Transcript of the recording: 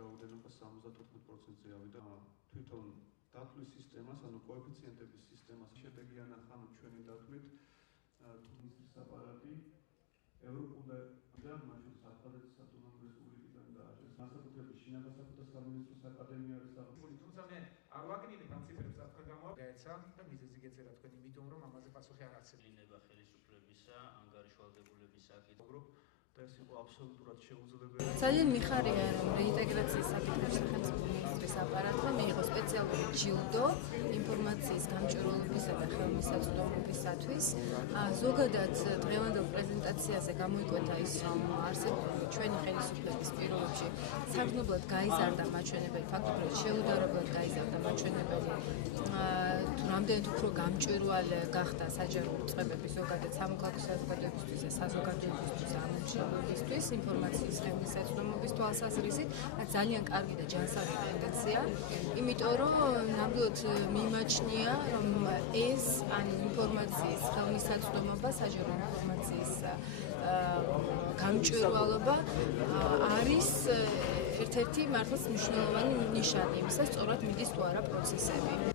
რაოდენობა 74%-ზე ავიდა. თვითონ დათვლის სისტემას, ანუ კოეფიციენტების სისტემას შედეგიანა ხანო ჩვენი დათვლით თუნისის აპარატი ევროპული და მაშინ საფრანგეთის ავტონომიური რესპუბლიკიდან დააჭრეს. განსაკუთრებით შინაგანსაკუთრების სამინისტროს აკადემია არის დაყოლებული. თუმცა მე არ ვაკნინებ ამ ციფრებს რა თქმა უნდა გაეცა და მიზეზი გეწერა თქვენ იმიტომ რომ ამაზე პასუხი არ არსებობს. ლინება ხელისუფლებისა, ანგარიშვალდებულების საკითხი და ეს იყო აბსოლუტურად შეუძლებელი. ძალიან მიხარია რომ რეინტეგრაციის საკითხებში სახელმწიფო მინისტრის აპარატმა მიიღო სპეციალური ჯილდო ინფორმაციის გამჭვირვალობისა და ხელმისაწვდომობისათვის. ზოგადად დღევანდელ პრეზენტაციაზე გამოიკვეთა ის რომ არსებული ჩვენი ხელისუფლების პირობებში საგრძნობლად გაიზარდა მაჩვენებელი, ფაქტობრივად შეუდარებლად გაიზარდა მაჩვენებელი თუ რამდენად უფრო გამჭვირვალ გახდა საჯარო უწყებები ზოგადად სამოქალაქო საზოგადოებისთვის და საზოგადოებისთვის ამომრჩევლობისთვის ინფორმაციის ხელმისაწვდომობის თვალსაზრისით ძალიან კარგი და ჯანსაღი ტენდენცია, იმიტომ რომ ნამდვილად მიმაჩნია რომ ეს ინფორმაციის ხელმისაწვდომობა, საჯარო ინფორმაციის გამჭვირვალობა არის ერთ-ერთი მართლაც მნიშვნელოვანი ნიშანი იმისა, სწორად მიდის თუ არა პროცესები.